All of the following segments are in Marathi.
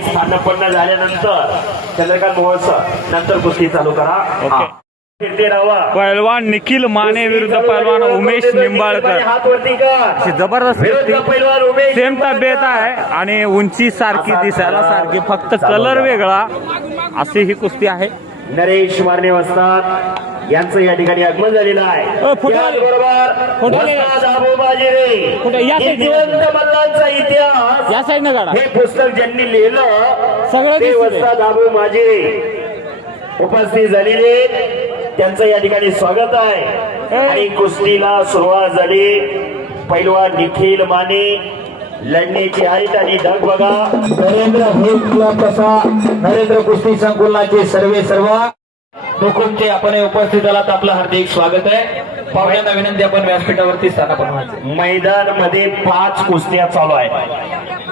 स्थानापन्न झाल्यानंतर चंद्रकांत महोत्सव नंतर कुस्ती चालू करा. पहलवान निखिल माने विरुद्ध पहलवान उमेश निंबाळकर हात वरती कर. जबरदस्त विरुद्ध पैलवान उमेश सेम तब्येत आहे आणि उंची सारखी दिसायला सारखी फक्त कलर वेगळा अशी ही कुस्ती आहे. नरेश मारणे वस्ताद यांचं या ठिकाणी आगमन झालेलं आहे. त्याचबरोबर वस्ताद आबू बाजिरे जिवंत मल्लांचा इतिहास या साईडनं गाडा हे पुस्तक ज्यांनी लिहिलं ते वस्ताद आबू बाजिरे उपस्थित झालेले त्यांचं या ठिकाणी स्वागत आहे. आणि कुस्तीला सुरुवात झाली. पैलवान निखिल माने लढण्याची हाईट आणि ढग बघा. नरेंद्र हेल्थ क्लब कसा नरेंद्र कुस्ती संकुलाचे सर्व हुकुमचे आपण उपस्थित झालात आपलं हार्दिक स्वागत आहे. पाहुण्यांना विनंती आपण व्यासपीठावरती स्थानापन्न व्हायचे. मैदान मध्ये 5 कुस्त्या चालू आहेत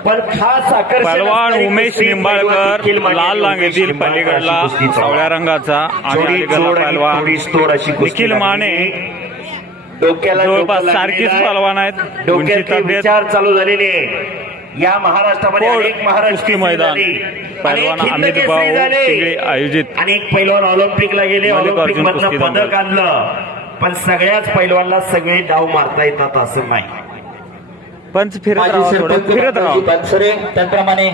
पण खास आकर्षण पहलवान उमेश निंबाळकर लाल रांगेतील पलीकडला सावळ्या रंगाचा आणि अलीकडला पहलवान निखिल माने डोक्याला जवळपास सारखीच पहलवान आहेत. डोक्याचे विचार चालू झालेले या महाराष्ट्रामध्ये अनेक महाराष्ट्र मैदान पहलवान अमित भाऊ तिकडे आयोजित अनेक पैलवान ऑलिम्पिकला गेले. ऑलिम्पिक मधलं पदक आणलं पण सगळ्याच पैलवानला सगळे डाव मारता येतात असं नाही. पंच फिरत राहा. बनसरे त्याप्रमाणे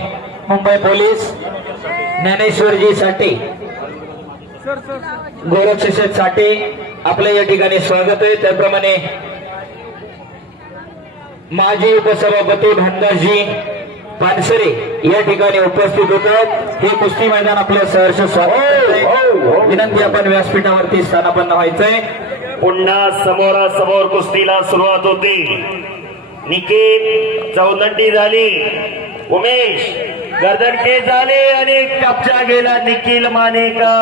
मुंबई पोलीस ज्ञानेश्वरजी साठे गोरक्षेश साठे आपल्या या ठिकाणी स्वागत आहे. त्याप्रमाणे माजी उपसभापती भानदासजी पानसरे या ठिकाणी उपस्थित होतात. हे कुस्ती मैदान आपलं सहर्ष स्वागत आहे. विनंती आपण व्यासपीठावरती स्थानापन्न व्हायचंय. पुन्हा समोरासमोर कुस्तीला सुरुवात होती. निखिल चौदंडी झाली. उमेश गर्दनके झाले आणि कब्जा गेला निखिल माने का.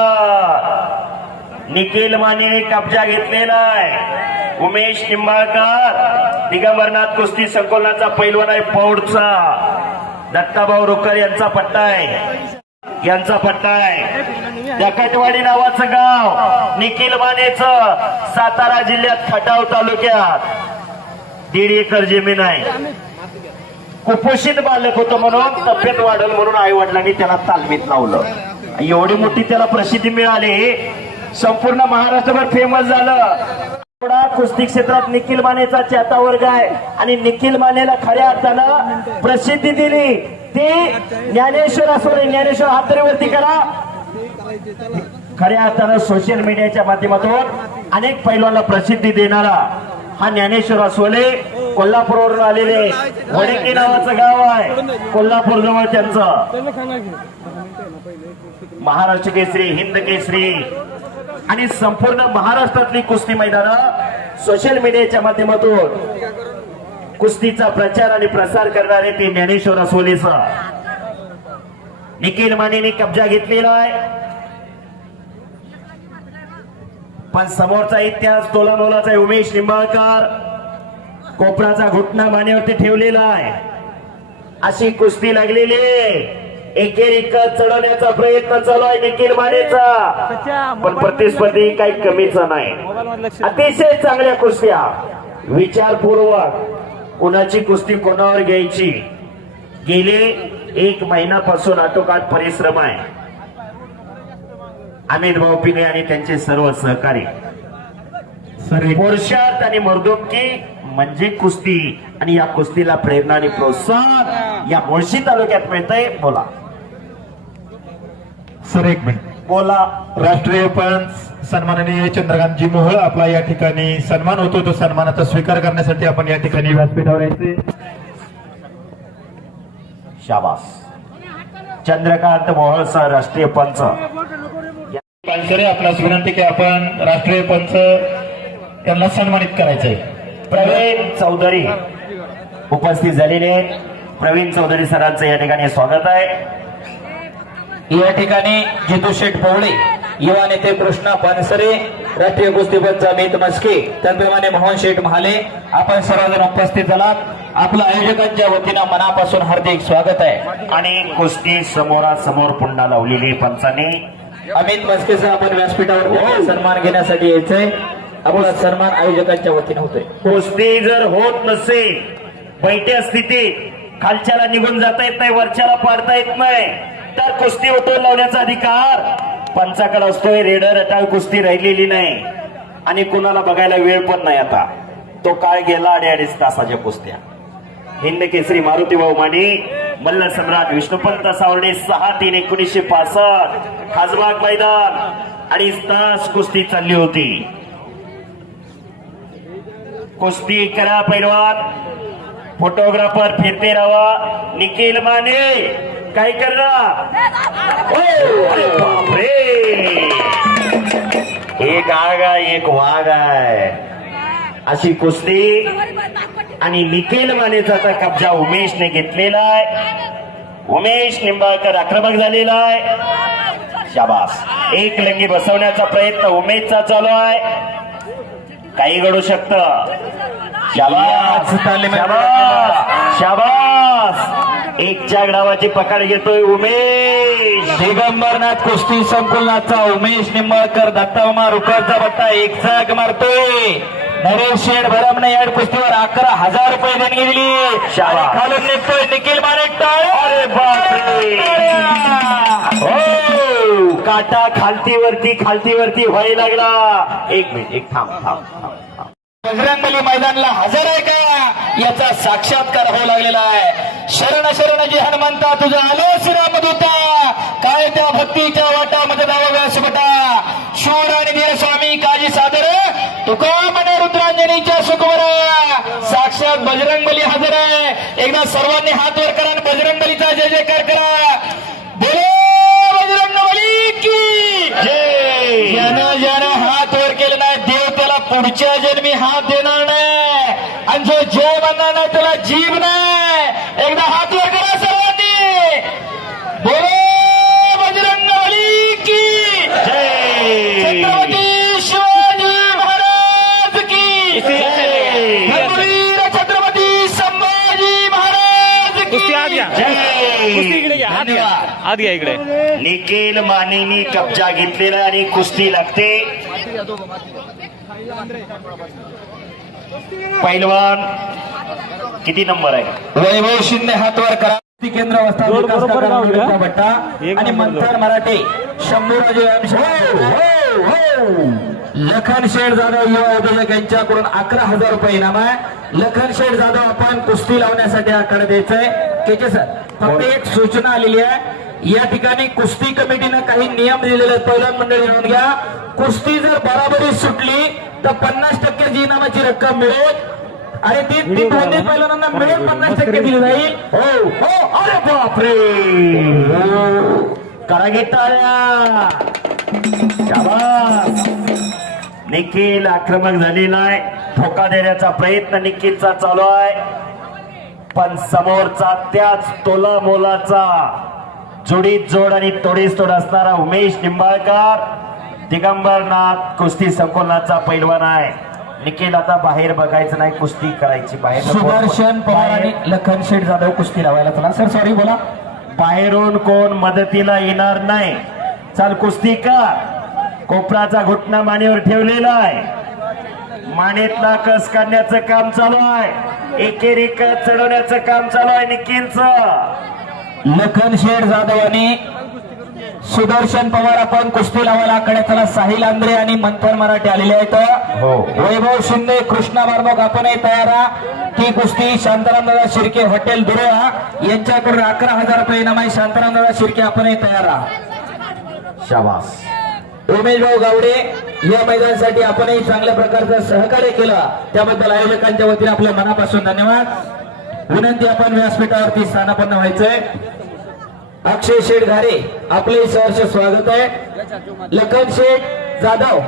निखिल माने कब्जा घेतलेला आहे. उमेश निंबाळकर दिगंबरनाथ कुस्ती संकुलाचा पैलवान आहे. पौडचा दत्ताभाऊ रुकर यांचा पट्टा आहे. जकाटवाडी नावाचं गाव निखिल मानेचं सातारा जिल्ह्यात खटाव तालुक्यात 1.5 एकर जमीन आहे. कुपोषित बालक होतं म्हणून तब्येत वाढल म्हणून आई वडिलांनी त्याला तालमीत लावलं. एवढी मोठी त्याला प्रसिद्धी मिळाली. संपूर्ण महाराष्ट्रभर फेमस झालं. कुस्ती क्षेत्रात निखिल मानेचा चेता वर्ग आहे आणि निखिल मानेला खऱ्या अर्थानं प्रसिद्धी दिली ती ज्ञानेश्वर असोरे. ज्ञानेश्वर हातरेवरती करा. खऱ्या अर्थानं सोशल मीडियाच्या माध्यमातून अनेक पैलवांना प्रसिद्धी देणारा हा ज्ञानेश्वर असोले. कोल्हापूरवरून आलेले वडकी नावाचं गाव आहे कोल्हापूर जवळ. त्यांचं महाराष्ट्र केसरी हिंद केसरी आणि संपूर्ण महाराष्ट्रातली कुस्ती मैदानं सोशल मीडियाच्या माध्यमातून कुस्तीचा प्रचार आणि प्रसार करणारे ते ज्ञानेश्वर असोलेचा निखिल मानेने कब्जा घेतलेला आहे. पण समोरचा इतिहास तोला मोलाचा आहे. उमेश निंबाळकर कोपराचा घुटणा मानेवरती ठेवलेला आहे. अशी कुस्ती लागलेली आहे. एकेक चढवण्याचा प्रयत्न चालू आहे निखिल मानेचा पण प्रतिस्पर्धी काही कमीचा नाही. अतिशय चांगल्या कुस्त्या विचारपूर्वक कुणाची कुस्ती कोणावर घ्यायची गेले 1 महिन्यापासून आटोकाट परिश्रम आहे. अमित भाऊ पिने आणि त्यांचे सर्व सहकारी. पुरुषार्थ आणि मर्दोक्की म्हणजे कुस्ती आणि या कुस्तीला प्रेरणा आणि प्रोत्साहन या मुळशी तालुक्यात मिळतंय. बोला सर, 1 मिनिट बोला. राष्ट्रीय पंच सन्माननीय चंद्रकांतजी मोहोळ आपला या ठिकाणी सन्मान होतो. तो सन्मानाचा स्वीकार करण्यासाठी आपण या ठिकाणी व्यासपीठावर यायचे. शाबास. चंद्रकांत मोहोळ सर राष्ट्रीय पंच. पानसरे आपणास विनंती की आपण राष्ट्रीय पंच यांना सन्मानित करायचंय. प्रवीण चौधरी उपस्थित झालेले. प्रवीण चौधरी सरांचं या ठिकाणी स्वागत आहे. या ठिकाणी जितू शेठ पवळे युवा नेते कृष्णा पानसरे राष्ट्रीय कुस्तीपंच अमित मस्के त्याचप्रमाणे मोहन शेठ महाले आपण सर्वजण उपस्थित झालात. आपलं आयोजकांच्या वतीनं मनापासून हार्दिक स्वागत आहे. आणि कुस्ती समोरासमोर पुन्हा लावलेली पंचाने अमित मस्केचा आपण व्यासपीठावर सन्मान घेण्यासाठी यायचंय. आपला सन्मान आयोजकांच्या वतीनं होतोय. कुस्ती जर होत नसेल बैठ्या स्थितीत खालच्याला निघून जाता येत नाही, वरच्याला पाडता येत नाही, तर कुस्ती उतरून लावण्याचा अधिकार पंचाकडे असतोय. रेडर अटाळ कुस्ती राहिलेली नाही आणि कुणाला बघायला वेळ पण नाही. आता तो काळ गेला 2.5 तासाच्या कुस्त्या. हिंद केसरी मारुती भाऊ माने, मल्ल सम्राट विष्णुपंत सावर्डे 6-3-1965 खासबाग मैदान. 2.5 तास कुस्ती चालली होती. कुस्ती करा पैलवान, फोटोग्राफर फिरते राहा. निखिल माने काय करणार? अरे बापरे, एक आग आहे एक वाघ आहे अशी कुस्ती. आणि निखिल मानेचा आता कब्जा उमेशने घेतलेला आहे. उमेश निंबाळकर आक्रमक झालेला आहे. शाबास, एक लंगी बसवण्याचा प्रयत्न उमेशचा चालू आहे. काही घडू शकतं. शाबास शाबास शाबास, एकच्या डावाची पकड घेतोय उमेश. दिगंबरनाथ कुस्ती संकुलनाचा उमेश निंबाळकर दत्तामा रुकरचा बट्टा एक जाग मारतोय. नरेश शेठ भरमने या कुस्तीवर 11,000 रुपये देणगी दिली. शाबास. खालून निघतोय निखिल माने टाळ. अरे बापरे, हो काटा खालती वरती व्हायला लागला. एक मिनिट, एक थांब थांब थांब. बजरंगबली मैदानला हजर आहे का याचा साक्षात्कार होऊ लागलेला आहे. शरण शरण जी हनुमंता तुझा आलो श्रीरामदूता, काय त्या भक्तीच्या वाटामध्ये दावा व्यासपटा. शूर आणि धीर स्वामी काजी सादर तुका मने रुद्रांजनीच्या सुखवरा. साक्षात बजरंगबली हजर आहे. एकदा सर्वांनी हात वर करा आणि बजरंगबलीचा जय जयकार करा. बोलो बजरंगबली की जय. ज्यानं हात वर केलं नाही देव त्याला पुढच्या जन्मी हात देणार नाही. आणि जो जय म्हणणार नाही त्याला जीव नाही. एकदा हात वर करा सर्वांनी. बोलो बजरंगबली की जय. छत्रपती शिवाजी महाराज की जय. धर्मवीर छत्रपती संभाजी महाराज कुस्ती आत की घ्या. कुस्ती इकडे घ्या, आत घ्या, आत घ्या इकडे. निखिल मानेनी कब्जा घेतलेला आणि कुस्ती लागते. पैलवान किती नंबर आहे? वैभव शिंदे हात वर करा. केंद्र अवस्था विकास काका भट्टा आणि मंथन मराठे शंभूराजे लखन शेठ जाधव युवा उद्योजक यांच्याकडून 11,000 रुपये इनाम आहे. लखन शेठ जाधव आपण कुस्ती लावण्यासाठी आकडे द्यायचंय. केचे सर, फक्त एक सूचना आलेली आहे. या ठिकाणी कुस्ती कमिटीनं काही नियम दिलेले आहेत. पहिल्या मंडळी नोंद घ्या. कुस्ती जर बराबरी सुटली तर 50% जी इनामाची रक्कम मिळेल आणि ती दोन्ही पहिल्यांदा मिळून 50% दिली जाईल. हो हो. अरे बापरे, करा घेता. शाबास. निखिल आक्रमक झालेला आहे. ठोका देण्याचा प्रयत्न निखिलचा चालू आहे, पण समोरचा त्याच तोला मोलाचा जोडीत जोड आणि तोडीस तोड असणारा उमेश निंबाळकर दिगंबरनाथ कुस्ती संकुलनाचा पैलवान आहे. निखिल आता बाहेर बघायचं नाही, कुस्ती करायची. बाहेर सुदर्शन पवार आणि लखन शेठ जाधव कुस्ती लावायला चला. सर सॉरी बोला. बाहेरून कोण मदतीला येणार नाही. चाल कुस्ती का. कोपराचा घुटणा मानेवर ठेवलेला आहे. मानेतला कस काढण्याचं काम चालू आहे. एकेरी कस चढवण्याचं काम चालू आहे निखिलचं. लखन शेठ जाधव आणि सुदर्शन पवार आपण कुस्ती लावायला आकडे चला. साहिल आंद्रे आणि मंथन मराठे आलेले आहेत. वैभव शिंदे कृष्णा बारमोग आपणही तयार आहात. ती कुस्ती शांताराम दादा शिर्के हॉटेल दुरोळा यांच्याकडून 11,000 रुपये इनाम आहे. शांताराम दादा शिर्के आपणही तयार आहात. शाबास. उमेश भाऊ गावडे या मैदानासाठी आपणही चांगल्या प्रकारचं सहकार्य केलं त्याबद्दल आयोजकांच्या वतीने आपल्या मनापासून धन्यवाद. विनंती आपण व्यासपीठावरती स्थानापन्न व्हायचंय. अक्षय शेठ घारे आपले सहर्ष स्वागत आहे. लखन शेठ जाधव,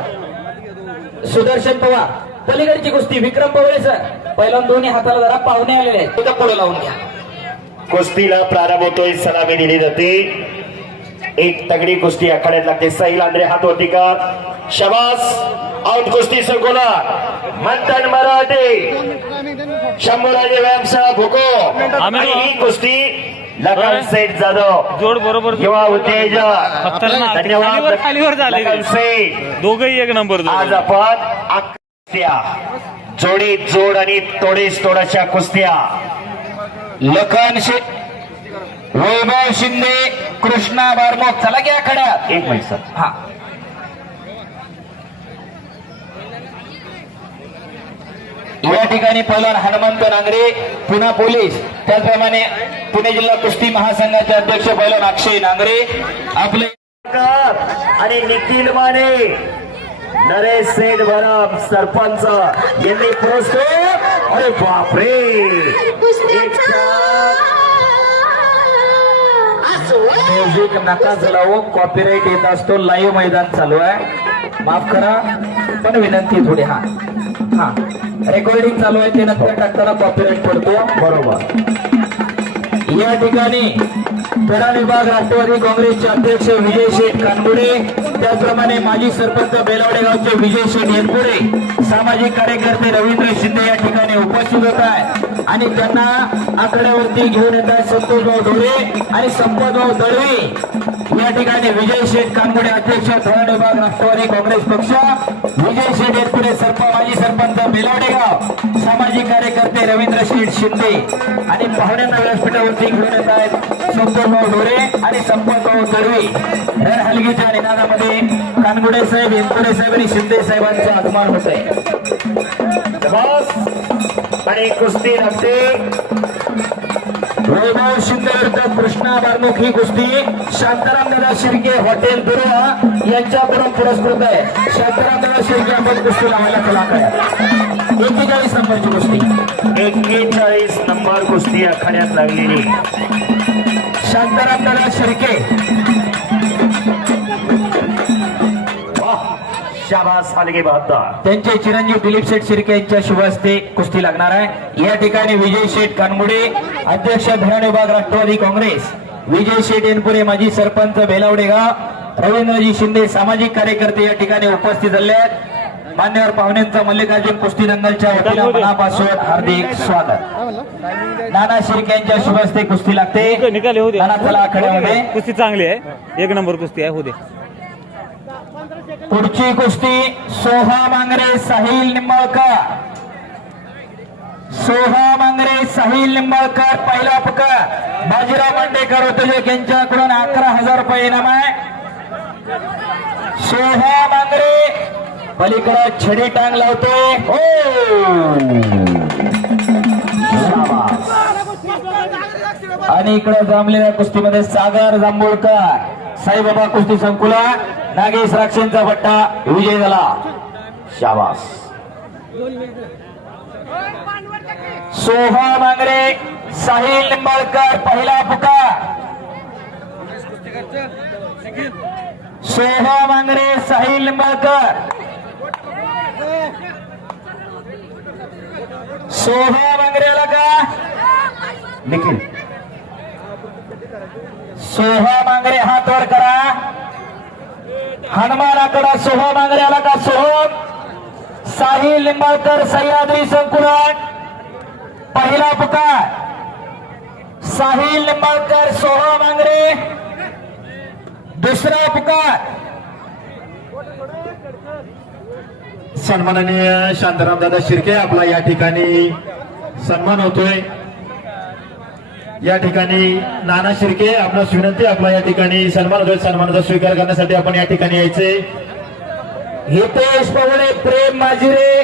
सुदर्शन पवार. पलीकडची कुस्ती विक्रम पवळे सर. पहिला दोन्ही हाताला जरा पाहुणे आलेले आहेत, तिथं पुढे लावून घ्या. कुस्तीला प्रारंभ होतोय. सलामी दिली जाते. एक तगडी कुस्ती आखाड्यात लागते. साहिल आंद्रे हात होती का. शाबास. आउट कुस्ती संकुला. मंथन मराठे शंभूराजे व्यायामशाळा भोको आणि ही कुस्ती लखन शेठ जाधव जोड बरोबर युवा उत्तेजक. खतरनाक. धन्यवाद खालीवर झाले लखन शेठ. दोघही एक नंबर जोड. आज आपण कुस्त्या जोडीत जोड आणि तोडीस तोड अशा कुस्त्या लखन वैभव शिंदे कृष्णा बारमोग चला घ्या खड्यात. एक मिनिट सर. हा या ठिकाणी पहिलवान हनुमंत नांगरे पुन्हा पोलीस, त्याचप्रमाणे पुणे जिल्हा कुस्ती महासंघाचे अध्यक्ष पहिलवान अक्षय नांगरे आपले आणि निखिल माने नरेश सेठ भरम सरपंच यांनी पुरस्कार. अरे बापरे, एक म्युझिक नका चलावो, कॉपीराईट येत असतो. लाईव्ह मैदान चालू आहे, माफ करा पण विनंती थोडी. हा हा रेकॉर्डिंग चालू आहे, ते नंतर टाकताना कॉपीराईट पडतो. बरोबर. या ठिकाणी पेडा विभाग राष्ट्रवादी काँग्रेसचे अध्यक्ष विजय शेठ कानगुडे, त्याचप्रमाणे माजी सरपंच बेलवडे गावचे विजय शेठ येनपुरे, सामाजिक कार्यकर्ते रवींद्र शिंदे या ठिकाणी उपस्थित होत आहे आणि त्यांना आकड्यावरती घेऊन येत आहेत संतोषभाऊ ढोरे आणि संपतभाऊ दळवी. या ठिकाणी विजय शेठ कानगुडे अध्यक्ष पेडा विभाग राष्ट्रवादी काँग्रेस पक्ष, विजय शेठ येनपुरे माजी सरपंच बेलवडे गाव, सामाजिक कार्यकर्ते रवींद्र शेठ शिंदे आणि पाहुण्यांना व्यासपीठावरती घेऊन येत आहेत संतोषभाऊ ढोरे आणि संपतभाऊ दळवी. रण हलगीच्या निनादामध्ये कानगुडे साहेब, येनपुरे साहेब आणि शिंदे साहेबांचे आगमन होत आहे. आणि कुस्ती लागते. वैभव शिंदे विरुद्ध कृष्णा बारमुख ही कुस्ती शांताराम दादा शिर्के हॉटेल बिरोळा यांच्याकडून पुरस्कृत आहे. शांताराम दादा शिर्के आपण कुस्ती लावायला चला काय. 41 नंबरची कुस्ती, 41 नंबर कुस्ती आखाड्यात लागलेली. शांताराम दादा शिर्के. शाबास हलगे बहात्तर. त्यांचे चिरंजीव दिलीप शेठ शिर्के यांच्या शुभ हस्ते कुस्ती लागणार आहे. या ठिकाणी विजय शेठ कानगुडे अध्यक्ष धरण विभाग राष्ट्रवादी काँग्रेस, विजय शेठ येनपुरे माजी सरपंच बेलावडे गाव, रवींद्रजी शिंदे सामाजिक कार्यकर्ते या ठिकाणी उपस्थित झाले आहेत. मान्यवर पाहुण्यांचा मल्लिकार्जुन कुस्ती दंगलच्या वतीनं मनापासून हार्दिक स्वागत. नाना शिर्के यांच्या शुभ हस्ते कुस्ती लागते. निकाल होऊ दे. नाना चला आखाड्यामध्ये. कुस्ती चांगली आहे, 1 नंबर कुस्ती आहे, होऊ दे. पुढची कुस्ती सोहा मांगरे साहिल निंबाळकर. सोहा मांगरे साहिल निंबाळकर पहिला पुकार. बाजीराव मांडेकर उद्योजक यांच्याकडून 11,000 रुपये इनाम आहे. सोहा मांगरे पलीकडे छडी टांग लावतोय. हो आणि इकडे जमलेल्या कुस्तीमध्ये सागर जांभूळकर साईबाबा कुस्ती संकुला नागेश राक्षेंचा पट्टा विजय झाला. शाबास. सोहा मांगरे साहिल निंबाळकर पहिला पुकार. सोहा मांगरे साहिल निंबाळकर. सोहा मांगरेला का निखिल. सोहा मांगरे हात वर करा. हनुमानाकडे सोहा मांगरे आला का. सोहम साहिल निंबाळकर सह्याद्री संकुलन पहिला पुकार. साहिल निंबाळकर सोहा मांगरे दुसरा पुकार. सन्माननीय शांताराम दादा शिर्के आपला या ठिकाणी सन्मान होतोय. या ठिकाणी नाना शिर्के आपणास विनंती, आपला या ठिकाणी सन्मान होतोय. सन्मानाचा स्वीकार करण्यासाठी आपण या ठिकाणी यायचे. हितेश पवळे प्रेम माजिरे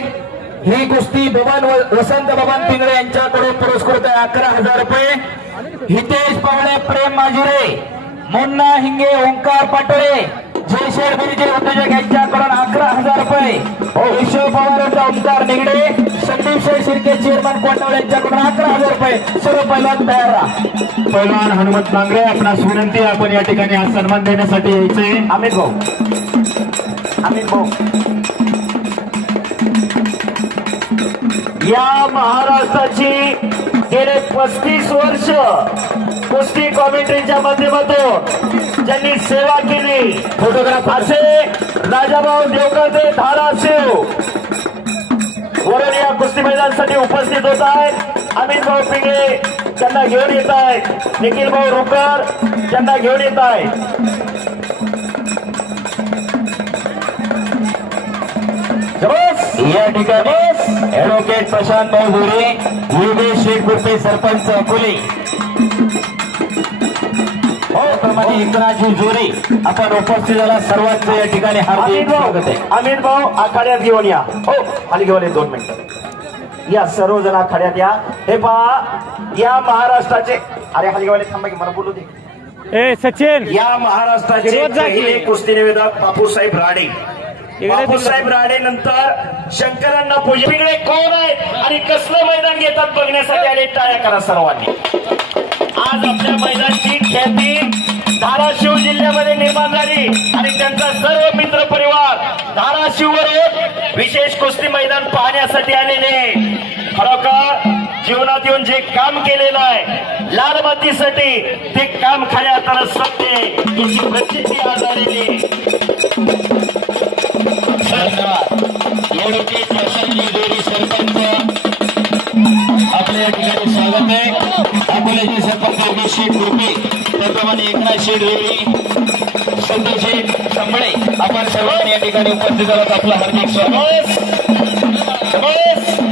ही कुस्ती वसंत बबन पिंगळे यांच्याकडून पुरस्कृत आहे 11,000 रुपये. हितेश पवळे प्रेम माजिरे, मुन्ना हिंगे ओंकार पाटोळे जयशेर बिरजे उद्योजक यांच्याकडून 11,000 रुपये. विश्व पवार ओंकार निगडे संदीप शेठ शिर्के चेअरमन कोंडावळे यांच्याकडून 11,000 रुपये. सर्व पहिलवान तयार राहा. पहिलवान हनुमंत नांगरे आपणास विनंती, आपण या ठिकाणी हा सन्मान देण्यासाठी यायचे. अमित भाऊ. अमित भाऊ. या महाराष्ट्राची गेले 35 वर्ष कुस्ती कॉमेंट्रीच्या माध्यमातून ज्यांनी सेवा केली, फोटोग्राफर असे राजाभाऊ देवकरचे धाराशिव वरून या कुस्ती मैदानासाठी उपस्थित होत आहेत. अमित भाऊ पिंगळे त्यांना घेऊन येत आहेत. निखिल भाऊ रुकर त्यांना घेऊन येत आहेत. या ठिकाणी ऍडव्होकेट प्रशांत भाऊ गोरे, योगेश शेठ गुरपे, सरपंच अकोले, प्रमाणे एकनाथजी जोरे आपण उपस्थित झाला. सर्वांचं या ठिकाणी हार्दिक स्वागत आहे. अमित भाऊ आखाड्यात घेऊन या. हो खाली घेऊन ये 2 मिनिटं. या सर्वजण आखाड्यात या. हे पहा या महाराष्ट्राचे, अरे खाली घेऊन थांबा की मला बोलू दे. ए सचिन या महाराष्ट्राचे फिरवत जा की. पहिले कुस्ती निवेदक बापूसाहेब राणे. बापूसाहेब राणे नंतर शंकरांना पूजेकडे कोण आहेत आणि कसलं मैदान घेतात बघण्यासाठी आले. टाळ्या करा सर्वांनी. आज आपल्या मैदानाची ख्याती धाराशिव जिल्ह्यामध्ये निर्माण झाली आणि त्यांचा सर्व मित्र परिवार धाराशिववर विशेष कुस्ती मैदान पाहण्यासाठी आलेले. खरोखर जीवनात येऊन जे काम केलेलं आहे लाल मातीसाठी ते काम खऱ्या अर्थानं सत्य याची प्रचिती आज आलेली. आपल्या या ठिकाणी स्वागत आहे. अकोल्याचे सरपंच योगेश शेठ गुरपे, त्याप्रमाणे एकनाथ शेठ जोरे, संतोष शेठ संबळे आपण सर्वांनी या ठिकाणी उपस्थित झालात. आपलं हार्दिक स्वागत.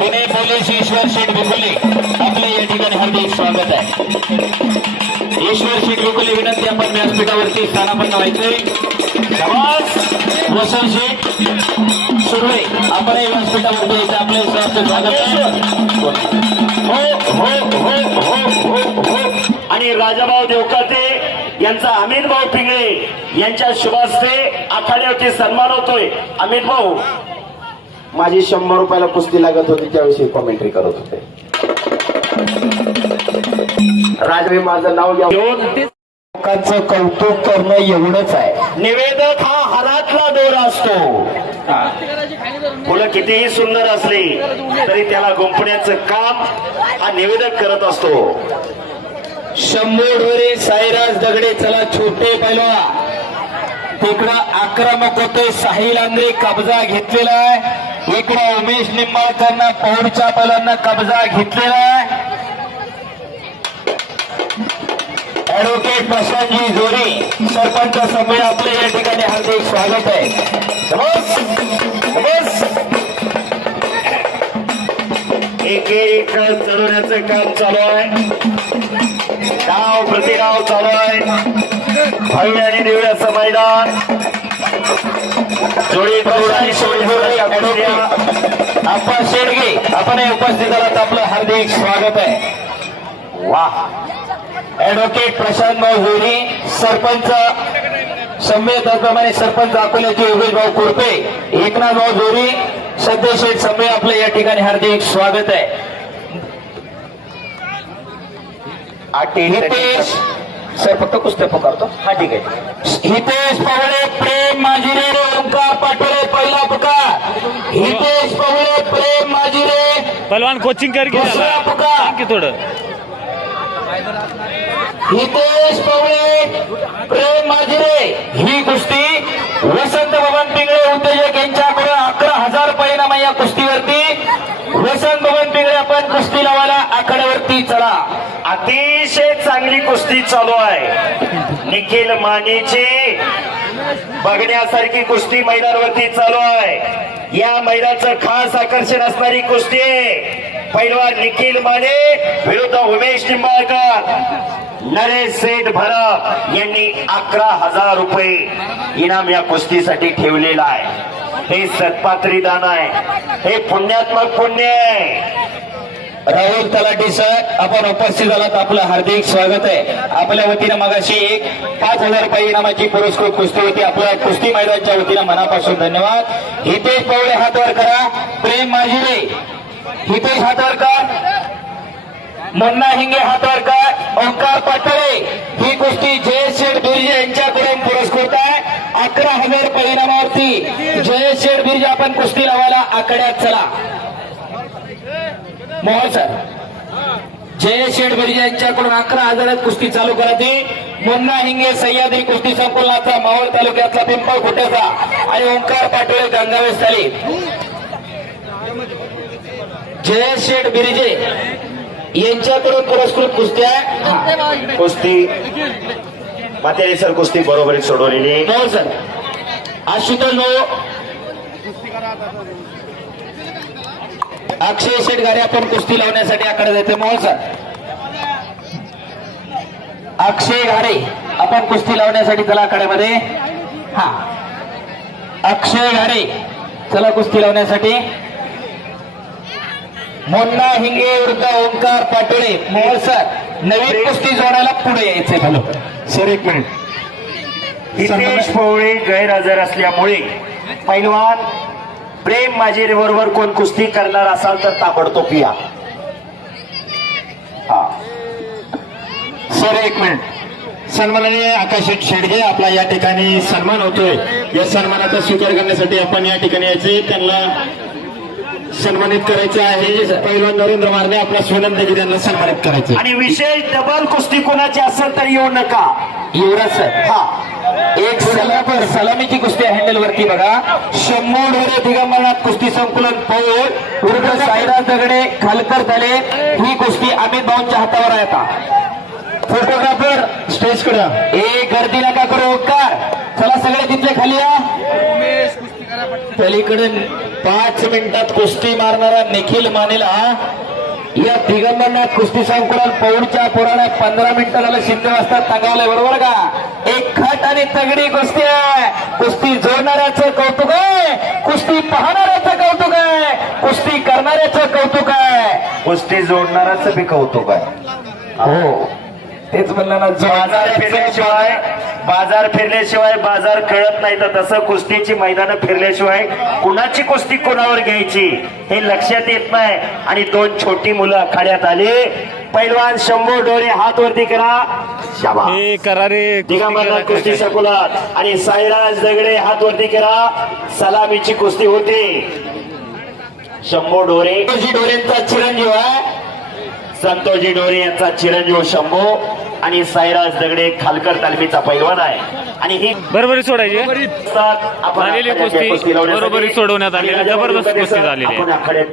पुणे पोलीस ईश्वर शेठ बिकुले आपले या ठिकाणी हार्दिक स्वागत आहे. ईश्वर शेठ बिकुले विनंती आपण व्यासपीठावरती स्थानापन्न व्हायचंय. वसंत शेठ सुरवे आपण व्यासपीठावरती यायचं. आपले सर्वांचं स्वागत आहे. आणि राजाभाऊ देवकाते यांचा अमित भाऊ पिंगळे यांच्या शुभास्ते आखाड्यावरती सन्मान होतोय. अमित भाऊ माझी 100 रुपयाला कुस्ती लागत होती त्यावेळी कॉमेंट्री करत होते. राजभाई माझं नाव घेऊन लोकांचं कौतुक करणं एवढंच आहे. निवेदक हा हारातला दोरा असतो. फुलं कितीही सुंदर असली तरी त्याला गुंफण्याचं काम हा निवेदक करत असतो. शंभू ढोरे, साईराज दगडे, चला छोटे पैलवा तिकडं आक्रमक होते. साहिल आंद्रे कब्जा घेतलेला आहे. इकडं उमेश निंबाळकरना पौडच्या पैलांना कब्जा घेतलेला आहे. ऍडव्होकेट प्रशांतजी जोरे सरपंच सभेत आपले या ठिकाणी हार्दिक स्वागत आहे. एक एक चढवण्याचं काम चालू आहे. डाव प्रतिडाव चालू आहे. भव्य आणि दिव्याचं मैदान. जोडी आपण शेडगे आपण उपस्थित झालात. आपलं हार्दिक स्वागत आहे. वाह. ऍडव्होकेट प्रशांत भाऊ जोरी सरपंच समेत त्याप्रमाणे सरपंच अकोल्याचे योगेश भाऊ कुरपे, एकनाथ भाऊ जोरी, सध्या शेठ समे आपले या ठिकाणी हार्दिक स्वागत आहे. हितेश सर फक्त कुस्त्या पुकारतो. हा ठीक आहे. हितेश पवळे, प्रेम माजिरे, ओंकार पाटोळे पहिला पुकार. हितेश पवळे, प्रेम माजिरे पहलवान कोचिंग कर की दुसरा पुकार. की थोडं हितेश पवळे, प्रेम माजिरे. ही कुस्ती वसंत भवन पिंगळे उद्योजक यांच्याकडे 11,000 परिणाम या कुस्तीवरती. वसंत भवन पिंगळे आपण कुस्ती लावायला आखाड्यावरती चला. अतिशय चांगली कुस्ती चालू आहे. निखिल मानेची बघण्यासारखी कुस्ती मैदानावरती चालू आहे. या मैदानाचं खास आकर्षण असणारी कुस्ती आहे. पैलवान निखिल माने विरुद्ध उमेश निंबाळकर. नरेश सेठ भरत यांनी 11,000 रुपये इनाम या कुस्तीसाठी ठेवलेला आहे. हे सत्पात्री दान आहे. हे पुण्यात्मक पुण्य आहे. राहुल तलाठी सर आपण उपस्थित झालात. आपलं हार्दिक स्वागत आहे. आपल्या वतीनं मगाशी एक 5,000 रुपये इनामाची पुरस्कृत कुस्ती होती. आपल्या कुस्ती मैदानाच्या वतीनं मनापासून धन्यवाद. हितेश पवळे हात वर करा. प्रेम माजिरे हितेश हात वर कर. मुन्ना हिंगे हात वर कर. ओंकार पाटोळे ही कुस्ती जयेश शेठ बिर्जे यांच्याकडून पुरस्कृत आहे. 11,000 रुपये इनामावरती जयेश शेठ बिर्जे आपण कुस्ती लावायला आखाड्यात चला. मोहन सर जयेश शेठ बिर्जे यांच्याकडून 11,000 कुस्ती चालू करायची. मुन्ना हिंगे सह्याद्री कुस्ती संकुलाचा मावळ तालुक्यातला पिंपळ खोट्याचा आणि ओंकार पाटोळे गंगावेस ताली. जयेश शेठ बिर्जे यांच्याकडून पुरस्कृत कुस्त्या. कुस्ती माते सर कुस्ती बरोबरी सोडवलेली. मोहन सर आशुतोष भाऊ अक्षय शेटगारे आपण कुस्ती लावण्यासाठी आकडे देते मोहोळ सर. अक्षय घारे आपण कुस्ती लावण्यासाठी चला आकड्यामध्ये. हा अक्षय घारे चला कुस्ती लावण्यासाठी. मोन्ना हिंगे विरुद्ध ओंकार पाटोळे मोहोळ सर. नवीन कुस्ती जोडायला पुढे यायचे. हॅलो सर एक मिनिट. हितेश पवळे गैरहजर असल्यामुळे पैलवान प्रेम माजिरे बरोबर कोण कुस्ती करणार असाल तर ताबडतोब या. सर एक मिनिट. सन्माननीय आकाश शेडगे आपला या ठिकाणी सन्मान होतोय. या सन्मानाचा स्वीकार करण्यासाठी आपण या ठिकाणी यायचे. त्यांना सन्मानित करायचे आहे. पैलवान नरेंद्र मारणे आपला विनंती त्यांना सन्मानित करायचे. आणि विशेष डबल कुस्ती कोणाची असेल तर येऊ नका. युवराज सर. हा एक सलामीची कुस्ती हँडल वरती बघा. 100 ढोरे दिगंबरनाथ कुस्ती संकुलन पौळ विरुद्ध साईराज दगडे खालकर झाले. ही कुस्ती अमित भाऊंच्या हातावर आहे. आता फोटोग्राफर स्टेज कडे एक गर्दी नका करू. ओंकार चला सगळे तिथले खाली या. पलीकडे 5 मिनिटात कुस्ती मारणारा निखिल मानेला या दिगंबरनाथ कुस्ती संकुलन पौडच्या पुराणात 15 मिनिटं झालं शिंदे वाजता तंगावलंय. बरोबर का. एक खट आणि तगडी कुस्ती आहे. कुस्ती जोडणाऱ्याचं कौतुक आहे. कुस्ती पाहणाऱ्याचं कौतुक आहे. कुस्ती करणाऱ्याचं कौतुक आहे. कुस्ती जोडणाराच बी कौतुक आहे. हो तेच म्हणलं ना. बाजार फिरल्याशिवाय बाजार कळत नाही. तर तसं कुस्तीची मैदानं फिरल्याशिवाय कुणाची कुस्ती कोणावर घ्यायची हे लक्षात येत नाही. आणि 2 छोटी मुलं आखाड्यात आली. पैलवान 100 ढोरे हात वरती करा. शाबास. हे करा रे. दिगंबरनाथ कुस्ती संकुलात आणि साईराज दगडे हात वरती करा. सलामीची कुस्ती होते. 100 ढोरे ढोरेंचा चिरंजीव आहे. संतोषजी ढोरे यांचा चिरंजीव शंभो आणि साईराज दगडे खालकर तालमीचा पैलवान आहे. आणि ही बरोबरी सोडायची आपण झालेली कुस्ती बरोबरी सोडवण्यात आलेली जबरदस्त कुस्ती झालेली आहे. आपण आखाड्यात